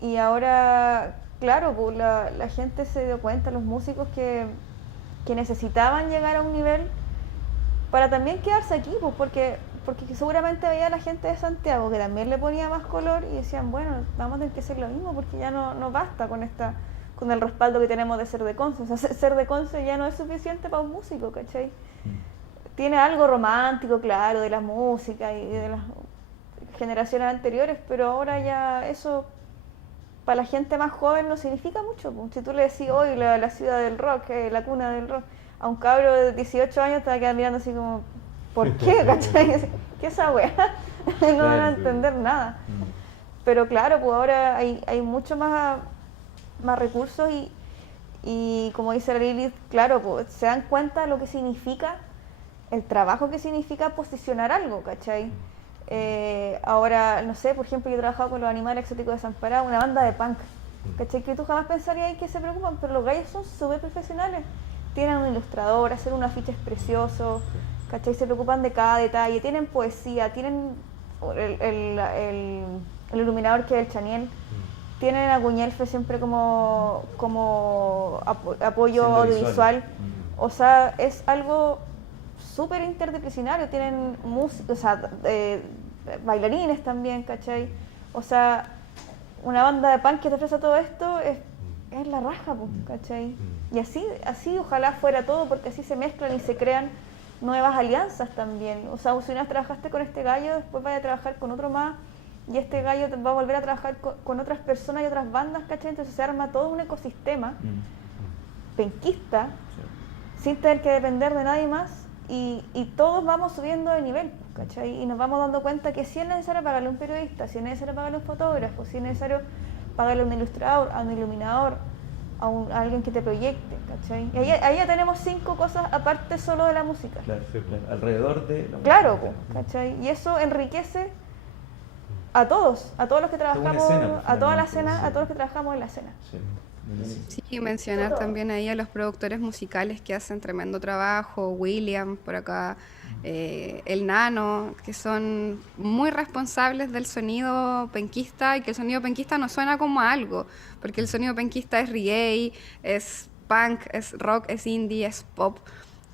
Y ahora, claro, pues la gente se dio cuenta, los músicos que necesitaban llegar a un nivel para también quedarse aquí, pues porque seguramente veía a la gente de Santiago que también le ponía más color y decían, bueno, vamos a tener que hacer lo mismo porque ya no basta con el respaldo que tenemos de ser de Conce. O sea, ser de Conce ya no es suficiente para un músico, ¿cachai? Tiene algo romántico, claro, de la música y de las generaciones anteriores, pero ahora ya eso para la gente más joven no significa mucho. Pues. Si tú le decís hoy la ciudad del rock, la cuna del rock, a un cabro de 18 años te va a quedar mirando así como, ¿por qué? ¿Cachai? ¿Qué es esa weá? No van a entender nada. Pero claro, pues ahora hay mucho más recursos y como dice la Lilith, claro, pues se dan cuenta de lo que significa, el trabajo que significa posicionar algo, ¿cachai? Ahora, no sé, por ejemplo, yo he trabajado con Los Animales Exóticos Desamparados, una banda de punk, ¿cachai? Que tú jamás pensarías que se preocupan, pero los gallos son súper profesionales. tienen un ilustrador, hacen un afiche precioso, ¿cachai? Se preocupan de cada detalle, tienen poesía, tienen el iluminador que es el Chaniel, tienen a Guñelfe siempre como apoyo audiovisual. O sea, es algo súper interdisciplinario, tienen música, o sea, bailarines también, ¿cachai? O sea, una banda de punk que te ofrece todo esto es la raja, ¿cachai? Y así ojalá fuera todo, porque así se mezclan y se crean nuevas alianzas también. O sea, si una vez trabajaste con este gallo, después vaya a trabajar con otro más, y este gallo va a volver a trabajar con otras personas y otras bandas, ¿cachai? Entonces se arma todo un ecosistema penquista, sin tener que depender de nadie más, y todos vamos subiendo de nivel, ¿cachai? Y nos vamos dando cuenta que si es necesario pagarle a un periodista, si es necesario pagarle a un fotógrafo, si es necesario pagarle a un ilustrador, a un iluminador, a alguien que te proyecte, ¿cachai? Y ahí ya tenemos 5 cosas aparte solo de la música. Claro, alrededor de la música. Claro, ¿cachai? Y eso enriquece a todos los que trabajamos, escena, a toda la finalmente, escena, sí. a todos los que trabajamos en la escena. Sí, mencionar también ahí a los productores musicales que hacen tremendo trabajo, William por acá, el Nano, que son muy responsables del sonido penquista, y que el sonido penquista no suena como a algo, porque el sonido penquista es reggae, es punk, es rock, es indie, es pop.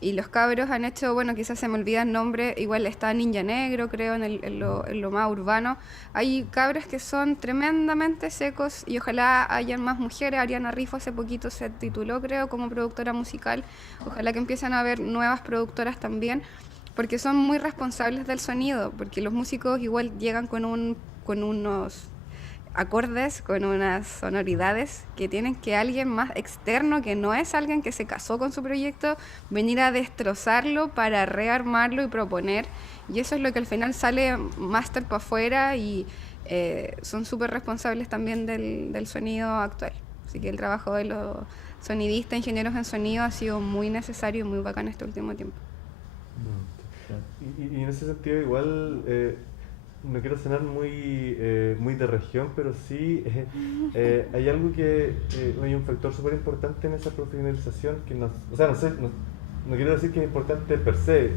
Y los cabros han hecho, bueno, quizás se me olvida el nombre, igual está Ninja Negro, creo, en lo más urbano. Hay cabros que son tremendamente secos, y ojalá hayan más mujeres. Ariana Rifo hace poquito se tituló, creo, como productora musical. Ojalá que empiecen a haber nuevas productoras también, porque son muy responsables del sonido, porque los músicos igual llegan con unos acordes, con unas sonoridades que tienen que alguien más externo, que no es alguien que se casó con su proyecto, venir a destrozarlo para rearmarlo y proponer. Y eso es lo que al final sale máster para afuera, y son súper responsables también del sonido actual. Así que el trabajo de los sonidistas, ingenieros en sonido ha sido muy necesario y muy bacán este último tiempo. Y en ese sentido igual... no quiero sonar muy de región, pero sí hay algo que hay un factor súper importante en esa profesionalización que o sea, no quiero decir que es importante per se,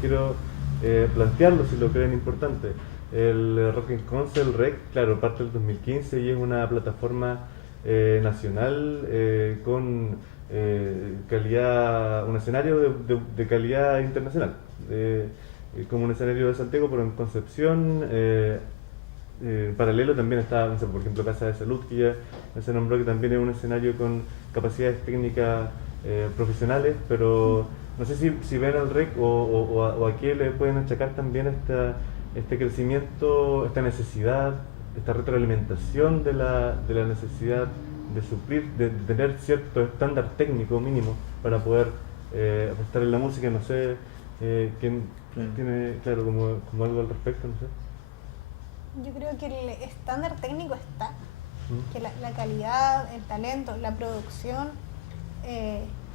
quiero plantearlo si lo creen importante. El Rock in Concert, el REC, claro, parte del 2015 y es una plataforma nacional con calidad, un escenario de calidad internacional. Como un escenario de Santiago, pero en Concepción, paralelo también está, no sé, por ejemplo, Casa de Salud, que ya se nombró, que también es un escenario con capacidades técnicas profesionales, pero no sé si ven al REC o a qué le pueden achacar también este crecimiento, esta necesidad, esta retroalimentación de la necesidad de suplir, de tener cierto estándar técnico mínimo para poder apostar en la música. No sé quién tiene, claro, como algo al respecto, no sé. Yo creo que el estándar técnico está, que la calidad, el talento, la producción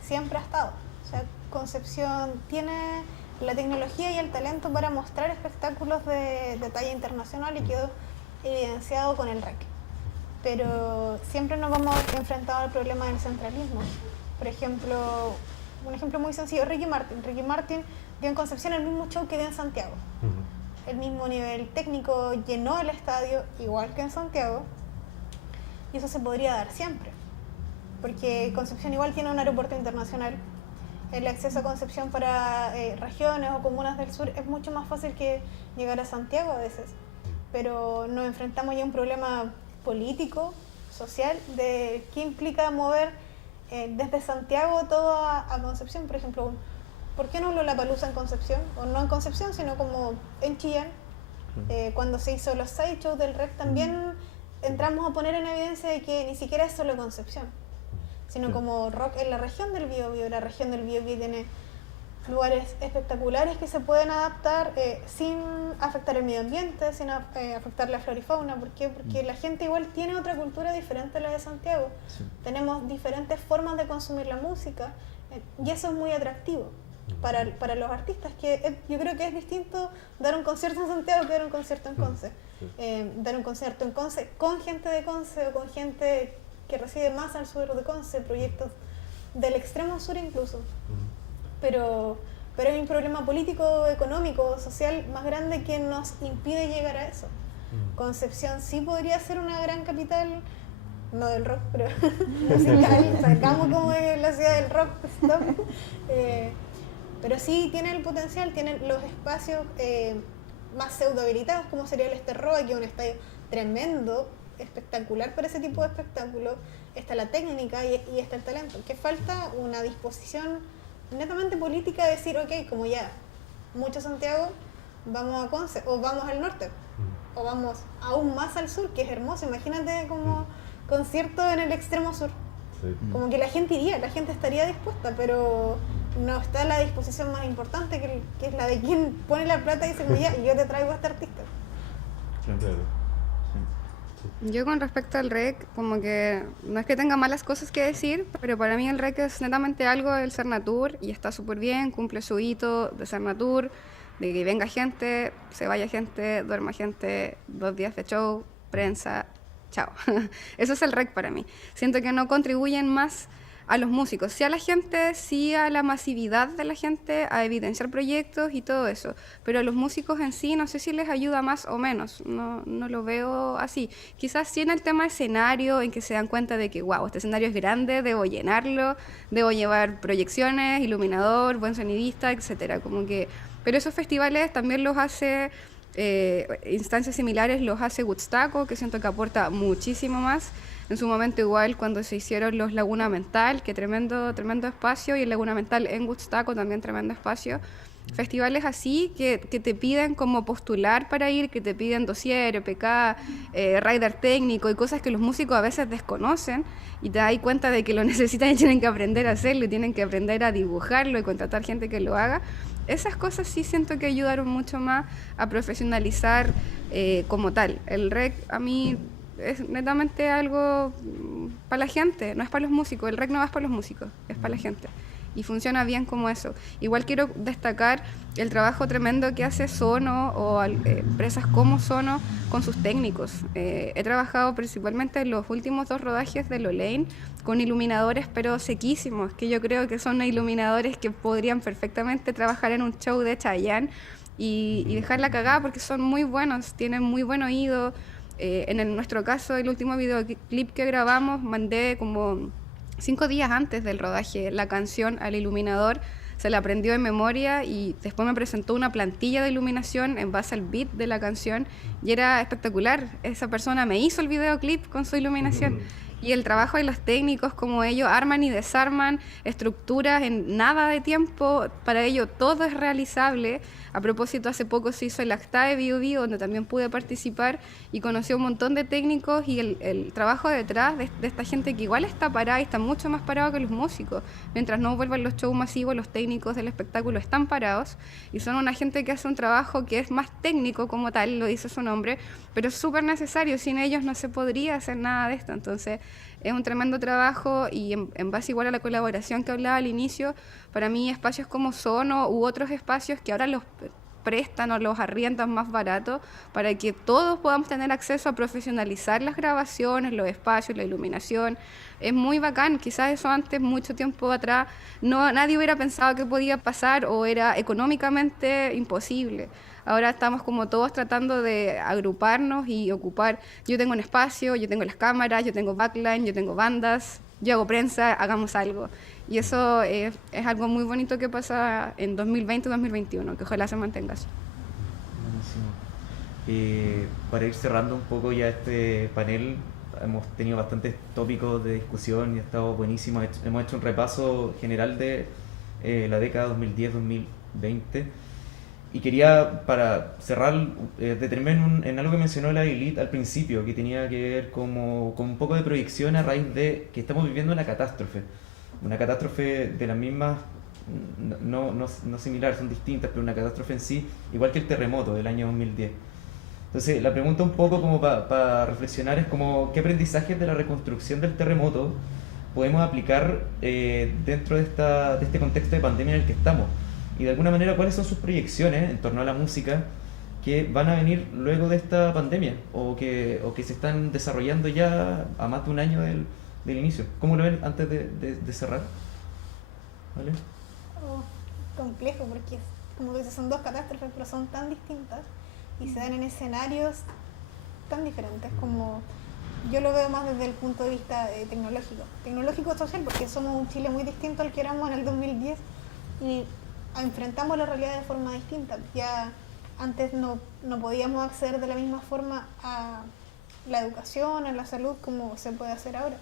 siempre ha estado. O sea, Concepción tiene la tecnología y el talento para mostrar espectáculos de talla internacional, y quedó evidenciado con el REC. Pero siempre nos vamos enfrentados al problema del centralismo. Por ejemplo, un ejemplo muy sencillo, Ricky Martin. Ricky Martin dio en Concepción el mismo show que dio en Santiago. El mismo nivel técnico, llenó el estadio igual que en Santiago, y eso se podría dar siempre, porque Concepción igual tiene un aeropuerto internacional. El acceso a Concepción para regiones o comunas del sur es mucho más fácil que llegar a Santiago a veces, pero nos enfrentamos ya a un problema político, social, de qué implica mover desde Santiago todo a Concepción. Por ejemplo, ¿por qué no Lollapalooza en Concepción? O no en Concepción, sino como en Chillán. Cuando se hizo los side shows del REC también entramos a poner en evidencia de que ni siquiera es solo Concepción, sino como rock en la región del Biobío. La región del Biobío tiene lugares espectaculares que se pueden adaptar sin afectar el medio ambiente, sin afectar la flora y fauna. ¿Por qué? Porque la gente igual tiene otra cultura diferente a la de Santiago. Sí. Tenemos diferentes formas de consumir la música, y eso es muy atractivo para los artistas, que yo creo que es distinto dar un concierto en Santiago que dar un concierto en Conce. Dar un concierto en Conce con gente de Conce o con gente que reside más al sur de Conce, proyectos del extremo sur incluso. Pero hay un problema político, económico, social más grande que nos impide llegar a eso. Concepción sí podría ser una gran capital, no del rock, pero musical, sacamos como de la ciudad del rock, ¿no? Pero sí tiene el potencial, tienen los espacios más pseudo habilitados, como sería el Esterroa, que es un estadio tremendo, espectacular para ese tipo de espectáculo. Está la técnica y está el talento. Que falta una disposición netamente política de decir, ok, como ya mucho Santiago, vamos a Conce, o vamos al norte, o vamos aún más al sur, que es hermoso. Imagínate como concierto en el extremo sur. Sí. Como que la gente iría, la gente estaría dispuesta, pero no está la disposición más importante, que es la de quien pone la plata y dice, como ya, yo te traigo a este artista. Claro. Yo con respecto al rec, como que no es que tenga malas cosas que decir, pero para mí el rec es netamente algo del Cernatur y está súper bien, cumple su hito de Cernatur, de que venga gente, se vaya gente, duerma gente, 2 días de show, prensa, chao. Eso es el rec para mí. Siento que no contribuyen más a los músicos, sí a la gente, sí a la masividad de la gente, a evidenciar proyectos y todo eso, pero a los músicos en sí no sé si les ayuda más o menos, no lo veo así. Quizás sí en el tema escenario, en que se dan cuenta de que, wow, este escenario es grande, debo llenarlo, debo llevar proyecciones, iluminador, buen sonidista, etcétera, como que, pero esos festivales también los hace... instancias similares los hace Woodstock, que siento que aporta muchísimo más. En su momento igual cuando se hicieron los Laguna Mental, que tremendo espacio, y el Laguna Mental en Woodstock también tremendo espacio. Festivales así que te piden como postular para ir, que te piden dossier, EPK, rider técnico y cosas que los músicos a veces desconocen y te das cuenta de que lo necesitan y tienen que aprender a hacerlo y tienen que aprender a dibujarlo y contratar gente que lo haga. Esas cosas sí siento que ayudaron mucho más a profesionalizar como tal. El rec a mí es netamente algo para la gente, no es para los músicos. El rec no es para los músicos, es para la gente. Y funciona bien como eso. Igual quiero destacar el trabajo tremendo que hace Sono o empresas como Sono con sus técnicos. He trabajado principalmente en los últimos 2 rodajes de Lolaine con iluminadores pero sequísimos, que yo creo que son iluminadores que podrían perfectamente trabajar en un show de Chayanne y dejarla cagada porque son muy buenos, tienen muy buen oído. Nuestro caso, el último videoclip que grabamos, mandé como 5 días antes del rodaje la canción al iluminador, se la aprendió de memoria y después me presentó una plantilla de iluminación en base al beat de la canción y era espectacular. Esa persona me hizo el videoclip con su iluminación. Y el trabajo de los técnicos, como ellos arman y desarman estructuras en nada de tiempo, para ello todo es realizable. A propósito, hace poco se hizo el Acta de B.O.B., donde también pude participar y conocí a un montón de técnicos y el trabajo detrás de esta gente que igual está parada y está mucho más parado que los músicos. Mientras no vuelvan los shows masivos, los técnicos del espectáculo están parados y son una gente que hace un trabajo que es más técnico como tal, lo dice su nombre, pero es súper necesario. Sin ellos no se podría hacer nada de esto. Entonces, es un tremendo trabajo y en base igual a la colaboración que hablaba al inicio, para mí espacios como Sono u otros espacios que ahora los prestan o los arriendan más barato para que todos podamos tener acceso a profesionalizar las grabaciones, los espacios, la iluminación. Es muy bacán, quizás eso antes, mucho tiempo atrás, nadie hubiera pensado que podía pasar o era económicamente imposible. Ahora estamos como todos tratando de agruparnos y ocupar. Yo tengo un espacio, yo tengo las cámaras, yo tengo backline, yo tengo bandas, yo hago prensa, hagamos algo. Y eso es algo muy bonito que pasa en 2020-2021, que ojalá se mantenga así. Buenísimo. Para ir cerrando un poco ya este panel, hemos tenido bastantes tópicos de discusión y ha estado buenísimo. Hemos hecho un repaso general de la década 2010-2020. Y quería, para cerrar, detenerme en algo que mencionó la Lilith al principio, que tenía que ver con un poco de proyección a raíz de que estamos viviendo una catástrofe de las mismas, no similares, son distintas, pero una catástrofe en sí, igual que el terremoto del año 2010. Entonces, la pregunta un poco como para reflexionar es como, ¿qué aprendizajes de la reconstrucción del terremoto podemos aplicar dentro de este contexto de pandemia en el que estamos? Y de alguna manera, ¿cuáles son sus proyecciones en torno a la música que van a venir luego de esta pandemia o que se están desarrollando ya a más de un año del inicio? ¿Cómo lo ven antes de cerrar? ¿Vale? Oh, complejo porque como que son dos catástrofes pero son tan distintas y se dan en escenarios tan diferentes como yo lo veo más desde el punto de vista tecnológico social porque somos un Chile muy distinto al que éramos en el 2010 y enfrentamos la realidad de forma distinta. Ya antes no podíamos acceder de la misma forma a la educación, a la salud como se puede hacer ahora.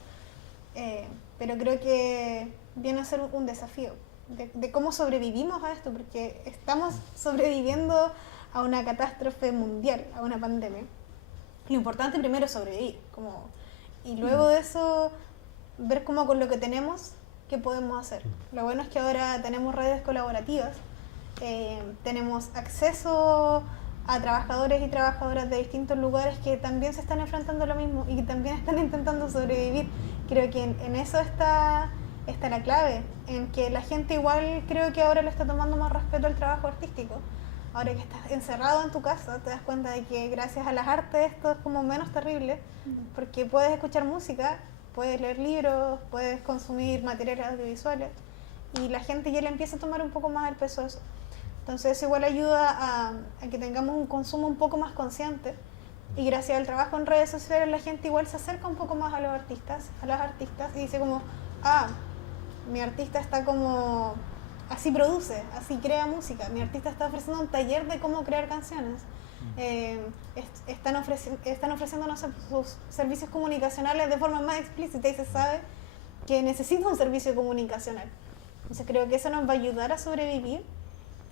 Pero creo que viene a ser un desafío de cómo sobrevivimos a esto, porque estamos sobreviviendo a una catástrofe mundial, a una pandemia. Lo importante primero es sobrevivir, y luego de eso ver cómo con lo que tenemos, qué podemos hacer. Lo bueno es que ahora tenemos redes colaborativas, tenemos acceso a trabajadores y trabajadoras de distintos lugares que también se están enfrentando a lo mismo y que también están intentando sobrevivir. Creo que en eso está la clave, en que la gente igual creo que ahora le está tomando más respeto al trabajo artístico. Ahora que estás encerrado en tu casa, te das cuenta de que gracias a las artes esto es como menos terrible, porque puedes escuchar música, puedes leer libros, puedes consumir materiales audiovisuales y la gente ya le empieza a tomar un poco más el peso a eso. Entonces eso igual ayuda a que tengamos un consumo un poco más consciente y gracias al trabajo en redes sociales la gente igual se acerca un poco más a los artistas, a las artistas y dice como, mi artista está como, así produce, así crea música, mi artista está ofreciendo un taller de cómo crear canciones, están ofreciendo no sé, sus servicios comunicacionales de forma más explícita y se sabe que necesita un servicio comunicacional. Entonces creo que eso nos va a ayudar a sobrevivir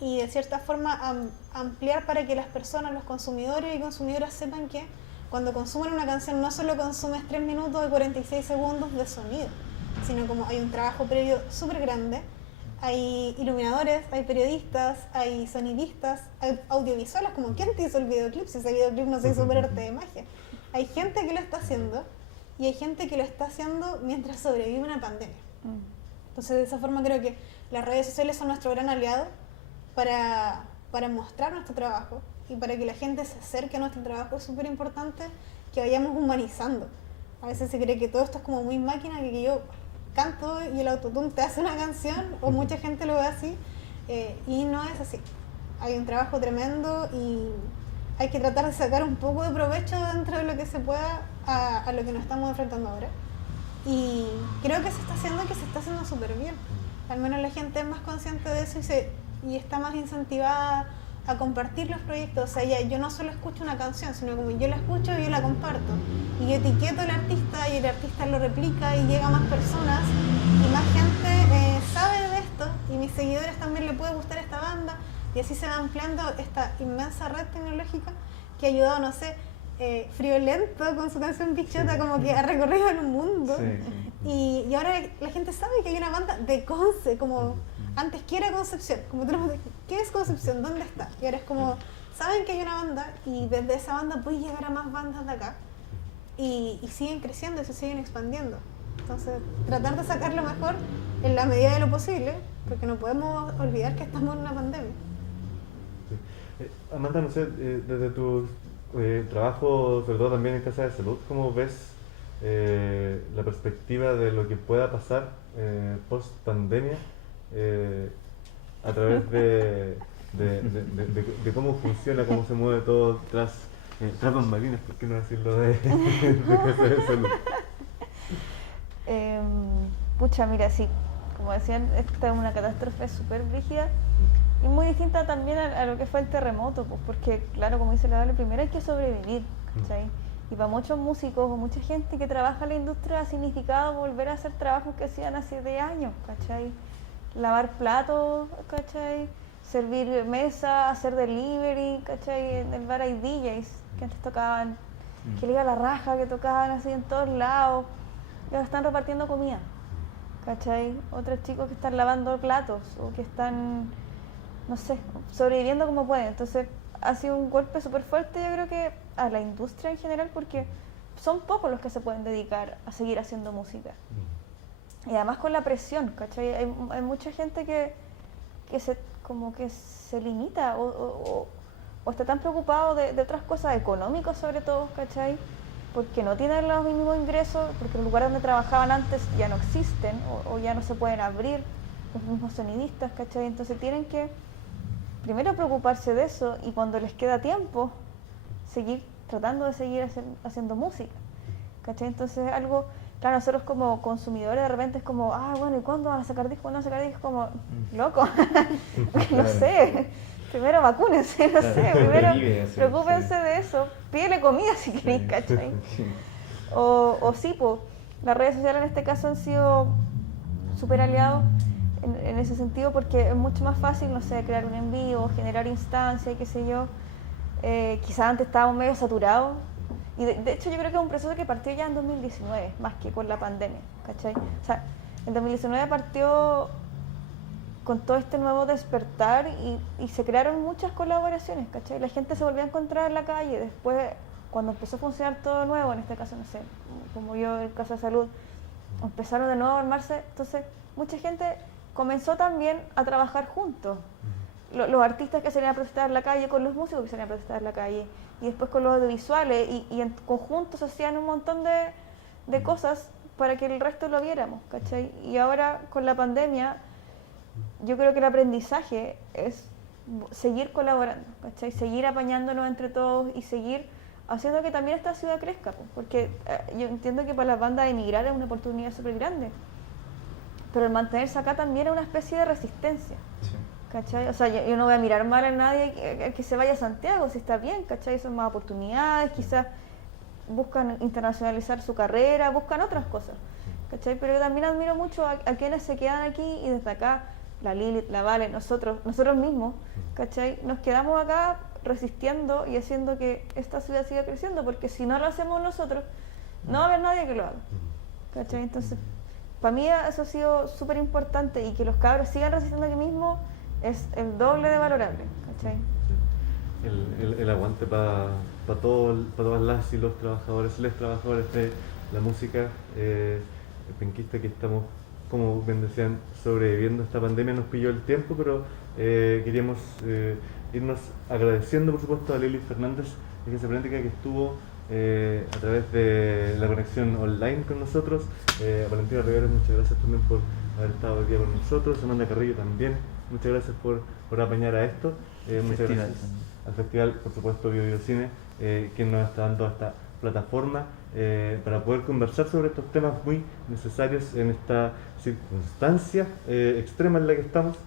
y de cierta forma ampliar para que las personas, los consumidores y consumidoras sepan que cuando consumen una canción no solo consumes 3 minutos y 46 segundos de sonido, sino como hay un trabajo previo súper grande, hay iluminadores, hay periodistas, hay sonidistas, hay audiovisuales, como ¿quién te hizo el videoclip? Si ese videoclip no se hizo por arte de magia. Hay gente que lo está haciendo y hay gente que lo está haciendo mientras sobrevive una pandemia. Entonces de esa forma creo que las redes sociales son nuestro gran aliado para mostrar nuestro trabajo y para que la gente se acerque a nuestro trabajo. Es súper importante que vayamos humanizando. A veces se cree que todo esto es como muy máquina, que yo canto y el autotune te hace una canción, o mucha gente lo ve así, y no es así. Hay un trabajo tremendo y hay que tratar de sacar un poco de provecho dentro de lo que se pueda a lo que nos estamos enfrentando ahora. Y creo que se está haciendo súper bien. Al menos la gente es más consciente de eso y está más incentivada a compartir los proyectos. O sea, ya, yo no solo escucho una canción, sino como yo la escucho y yo la comparto. Y yo etiqueto al artista y el artista lo replica y llega a más personas y más gente sabe de esto y mis seguidores también le puede gustar esta banda y así se va ampliando esta inmensa red tecnológica que ha ayudado, no sé, Friolento con su canción Bichota como que ha recorrido el mundo. Sí. Y ahora la gente sabe que hay una banda de Conce, como antes que era Concepción, como tenemos ¿qué es Concepción? ¿Dónde está? Y ahora es como, saben que hay una banda y desde esa banda puedes llegar a más bandas de acá y siguen creciendo y se siguen expandiendo. Entonces, tratar de sacar lo mejor en la medida de lo posible, porque no podemos olvidar que estamos en una pandemia. Sí. Amanda, no sé, desde tu trabajo, sobre todo también en Casa de Salud, ¿cómo ves la perspectiva de lo que pueda pasar post pandemia a través de cómo funciona, cómo se mueve todo tras bambalinas, por qué no decirlo de Casa de Salud? Pucha, mira, sí, como decían, esta es una catástrofe súper brígida y muy distinta también a lo que fue el terremoto, pues, porque claro, como dice la Dale, primero hay que sobrevivir, ¿cachai? Y para muchos músicos o mucha gente que trabaja en la industria ha significado volver a hacer trabajos que hacían hace 10 años, ¿cachai? Lavar platos, ¿cachai? Servir mesa, hacer delivery, ¿cachai? En el bar hay DJs que antes tocaban, que le iba la raja, que tocaban así en todos lados, y ahora están repartiendo comida, ¿cachai? Otros chicos que están lavando platos o que están, no sé, sobreviviendo como pueden. Entonces ha sido un golpe súper fuerte, yo creo que a la industria en general, porque son pocos los que se pueden dedicar a seguir haciendo música. Y además con la presión, ¿cachai? Hay mucha gente que se limita o está tan preocupado de otras cosas económicas sobre todo, ¿cachai? Porque no tienen los mismos ingresos, porque los lugares donde trabajaban antes ya no existen o ya no se pueden abrir. los mismos sonidistas, ¿cachai? Entonces tienen que primero preocuparse de eso y cuando les queda tiempo, tratando de seguir haciendo música, ¿cachai? Entonces algo, claro, nosotros como consumidores de repente es como, bueno, ¿y cuándo van a sacar disco? ¿Cuándo van a sacar disco? Como, loco, no sé, primero vacúnense, no sé, primero preocúpense de eso, pídele comida si queréis, ¿cachai? O sí, pues, las redes sociales en este caso han sido súper aliados en ese sentido porque es mucho más fácil, no sé, crear un envío, generar instancias, qué sé yo. Quizás antes estábamos medio saturados y de hecho yo creo que es un proceso que partió ya en 2019, más que con la pandemia, ¿cachai? O sea, en 2019 partió con todo este nuevo despertar y se crearon muchas colaboraciones, ¿cachai? La gente se volvió a encontrar en la calle, después cuando empezó a funcionar todo de nuevo, en este caso, no sé, como yo en el caso de salud, empezaron de nuevo a armarse, entonces mucha gente comenzó también a trabajar juntos. Los artistas que salían a protestar en la calle con los músicos que salían a protestar en la calle y después con los audiovisuales y en conjunto se hacían un montón de cosas para que el resto lo viéramos, ¿cachai? Y ahora con la pandemia yo creo que el aprendizaje es seguir colaborando, ¿cachai? Seguir apañándonos entre todos y seguir haciendo que también esta ciudad crezca, porque yo entiendo que para las bandas emigrar es una oportunidad súper grande, pero el mantenerse acá también es una especie de resistencia. Sí. ¿Cachai? O sea, yo no voy a mirar mal a nadie que se vaya a Santiago, si está bien, ¿cachai? Son más oportunidades, quizás buscan internacionalizar su carrera, buscan otras cosas, ¿cachai? Pero yo también admiro mucho a quienes se quedan aquí y desde acá, la Lilith, la Vale, nosotros mismos, ¿cachai? Nos quedamos acá resistiendo y haciendo que esta ciudad siga creciendo, porque si no lo hacemos nosotros, no va a haber nadie que lo haga, ¿cachai? Entonces, para mí eso ha sido súper importante y que los cabros sigan resistiendo aquí mismo es el doble de valorable, ¿cachai? Sí. El aguante para todas las y los trabajadores, les trabajadores de la música penquista que estamos, como bien decían, sobreviviendo a esta pandemia. Nos pilló el tiempo, pero queríamos irnos agradeciendo, por supuesto, a Lili Fernández, jefe práctica, que estuvo a través de la conexión online con nosotros. A Valentina Rivera, muchas gracias también por haber estado hoy día con nosotros. Amanda Carrillo también, muchas gracias por apañar a esto. Muchas gracias al festival, por supuesto, Biobío-Cine, que nos está dando esta plataforma para poder conversar sobre estos temas muy necesarios en esta circunstancia extrema en la que estamos.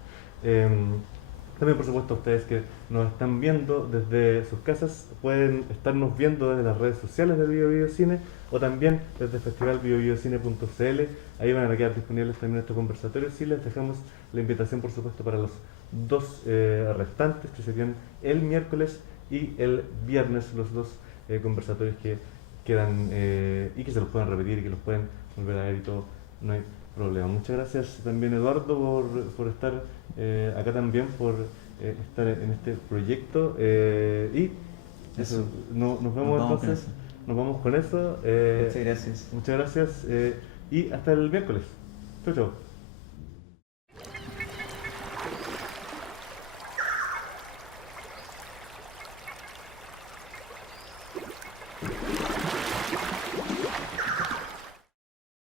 También, por supuesto, ustedes que nos están viendo desde sus casas pueden estarnos viendo desde las redes sociales de Biobío-Cine o también desde festivalbiobiocine.cl. Ahí van a quedar disponibles también estos conversatorios y les dejamos la invitación, por supuesto, para los dos restantes, que serían el miércoles y el viernes, los dos conversatorios que quedan y que se los pueden repetir y que los pueden volver a ver y todo, no hay problema. Muchas gracias también, Eduardo, por estar acá también, por estar en este proyecto y eso, nos vemos entonces, nos vamos con eso. Muchas gracias. Muchas gracias y hasta el miércoles. Chau, chau.